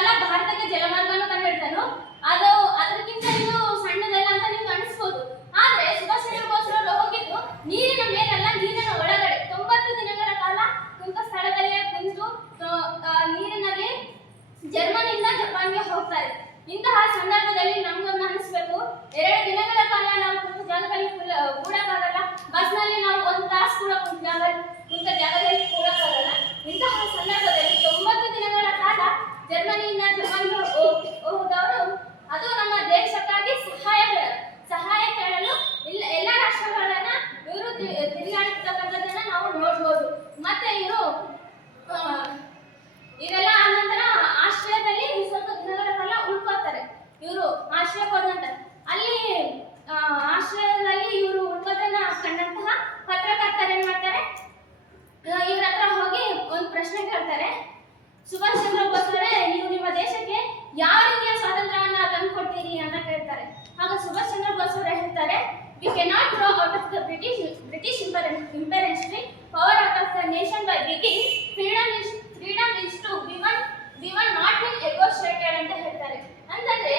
ಕಾಲ ಭಾರತಕ್ಕೆ ಜಲಮಾರ್ಗವನ್ನು ಕಂಡುಹಿಡಿದನು. ಅದು ಅದಕ್ಕಿಂತ ಇದು ಸಣ್ಣದಲ್ಲ ಅಂತ ನಿಮ್ಗೆ ಅನಿಸ್ಬೋದು. ಆದ್ರೆ ಸುಭಾಷ್ ಚಂದ್ರ ಬೋಸ್ ಅವರು ಹೋಗಿದ್ದು ನೀರಿನ ಮೇಲಲ್ಲ, ನೀರಿನ ಒಳಗಡೆ 90 ದಿನಗಳ ಕಾಲ ಕುಂತ ಸ್ಥಳದಲ್ಲೇ ಕುಂತು ನೀರಿನಲ್ಲಿ ಜರ್ಮನಿಯಿಂದ ಜಪಾನ್ಗೆ ಹೋಗ್ತಾರೆ. ಇಂತಹ ಸಂದರ್ಭದಲ್ಲಿ ನಮ್ಗೊಂದು ಅನಿಸ್ಬೇಕು, 2 ದಿನಗಳ ಕಾಲ ನಾವು ಕುಂತ ಜಾಗದಲ್ಲಿ ಕೂಡಕ್ಕಾಗಲ್ಲ. ಬಸ್ನಲ್ಲಿ ನಾವು 1 ತಾಸು ಕೂಡ ಕುಂತ ಜಾಗದಲ್ಲಿ ಕೂಡಕ್ಕಾಗಲ್ಲ. ಇಂತಹ ಸಂದರ್ಭದಲ್ಲಿ 90 ದಿನಗಳ ಕಾಲ ಜರ್ಮನಿಯಿಂದ ಜಪಾನ್ಗೆ ಹೋದವರು ಅದು ನಮ್ಮ ದೇಶಕ್ಕಾಗಿ ಸಹಾಯ ಕೇಳಲು ಎಲ್ಲ ರಾಷ್ಟ್ರಗಳನ್ನ ಇವರು ತಿರುಗಾಡ್ತಕ್ಕಂಥದ್ದನ್ನ ನಾವು ನೋಡ್ಬೋದು. ಮತ್ತೆ ಇವರೆಲ್ಲ ಆದ ನಂತರ ಆಸ್ಟ್ರೇಲಿಯಾದಲ್ಲಿ ಸ್ವಲ್ಪ ದಿನಗಳ ಕಾಲ ಉಳ್ಕೋತಾರೆ. ಇವರು ಆಸ್ಟ್ರೇಲಿಯಾಕ್ಕೆ ಹೋದ ನಂತರ ಅಲ್ಲಿ ಆಸ್ಟ್ರೇಲಿಯಾದಲ್ಲಿ ಇವರು ಉಳ್ಕೋದನ್ನ ಕಂಡಂತಹ ಪತ್ರಕರ್ತರು ಏನ್ ಮಾಡ್ತಾರೆ, ಇವ್ರ ಹತ್ರ ಹೋಗಿ ಒಂದು ಪ್ರಶ್ನೆ ಕೇಳ್ತಾರೆ. ಸುಭಾಷ್ ಚಂದ್ರ ಬೋಸ್ ಅವರೇ, ನೀವು ನಿಮ್ಮ ದೇಶಕ್ಕೆ ಯಾವ ರೀತಿಯ ಸ್ವಾತಂತ್ರ್ಯವನ್ನ ತಂದುಕೊಡ್ತೀರಿ ಅಂತ ಕೇಳ್ತಾರೆ. ಆಗ ಸುಭಾಷ್ ಚಂದ್ರ ಬೋಸ್ ಅವರು ಹೇಳ್ತಾರೆ, we cannot throw out of the British imperial power out of the nation by begging. Freedom is to be one not been negotiated ಅಂತ ಹೇಳ್ತಾರೆ. ಅಂತಂದ್ರೆ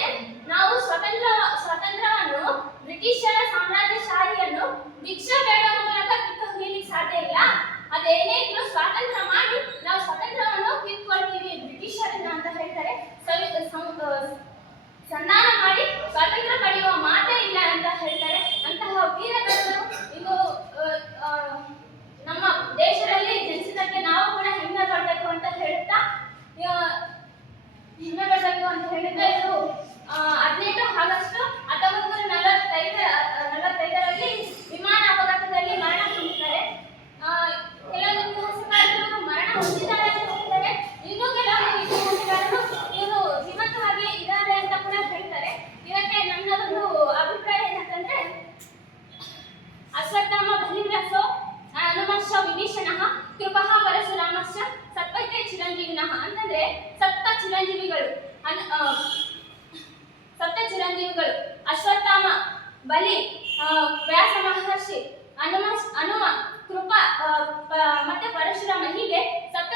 ನಾವು ಸ್ವಾತಂತ್ರ್ಯವನ್ನು ಬ್ರಿಟಿಷರ ಸಾಮ್ರಾಜ್ಯಶಾಹಿಯನ್ನು ಭಿಕ್ಷೆ ಬೇಡುವ ಮೂಲಕ ಕಿತ್ತೊಗೆಯಲಿಕ್ಕೆ ಸಾಧ್ಯ ಇಲ್ಲ. ಅದೇನೇ ಇದ್ರೂ ಸ್ವಾತಂತ್ರ್ಯ ಮಾಡಿ ನಾವು ಸ್ವಾತಂತ್ರ್ಯವನ್ನು ಕಿತ್ಕೊಳ್ತೀವಿ ಬ್ರಿಟಿಷರಿಂದ ಅಂತ ಹೇಳ್ತಾರೆ. ಸಂಧಾನ ಮಾಡಿ ಸ್ವಾತಂತ್ರ್ಯ ಪಡೆಯುವ ಮಾತೇ ಇಲ್ಲ ಅಂತ ಹೇಳ್ತಾರೆ. ಅಂತಹ ವೀರಕರ್ತರು ಇದು ನಮ್ಮ ದೇಶದಲ್ಲಿ ಜನಿಸಿದ್ದಕ್ಕೆ ನಾವು ಕೂಡ ಹೆಮ್ಮೆ ಪಡಬೇಕು ಅಂತ ಹೇಳ್ತಾ ಇವರು 18 ಆಗಸ್ಟ್ 1945ರಲ್ಲಿ ವಿಮಾನ ಅಪಘಾತದಲ್ಲಿ ಮರಣ ಹೊಂದಿದ್ದಾರೆ. ಕೆಲವೊಂದು ಇತಿಹಾಸಕಾರರು ಮರಣ ಹೊಂದಿದ್ದಾರೆ ಅಂತ ಹೇಳ್ತಾರೆ. ಇನ್ನೂ ಕೆಲವೊಂದು ಇತಿಹಾಸಕಾರರು ಇವರು ಜೀವಂತವಾಗಿ ಇದ್ದಾರೆ ಅಂತ ಕೂಡ ಹೇಳ್ತಾರೆ. ಇದಕ್ಕೆ ನನ್ನ ಒಂದು ಅಭಿಪ್ರಾಯ ಏನಂತಂದ್ರೆ, ಅಶ್ವತ್ಥಾಮ ಬಲಿವ್ರಸೋ ಹನುಮಶ್ಚ ವಿಭೀಷಣಃ ಕೃಪಃ ಪರಶುರಾಮಶ್ಚ ಸತ್ಪೈತೆ ಚಿರಂಜೀವಿನಃ. ಅಂತಂದ್ರೆ ಸಪ್ತ ಚಿರಂಜೀವಿಗಳು ಅಶ್ವತ್ಥಾಮ, ಬಲಿ, ವ್ಯಾಸ ಮಹರ್ಷಿ, ಹನುಮ, ಕೃಪ ಮತ್ತೆ ಪರಶುರಾಮ, ಹೀಗೆ ಸಪ್ತ